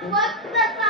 What the fuck?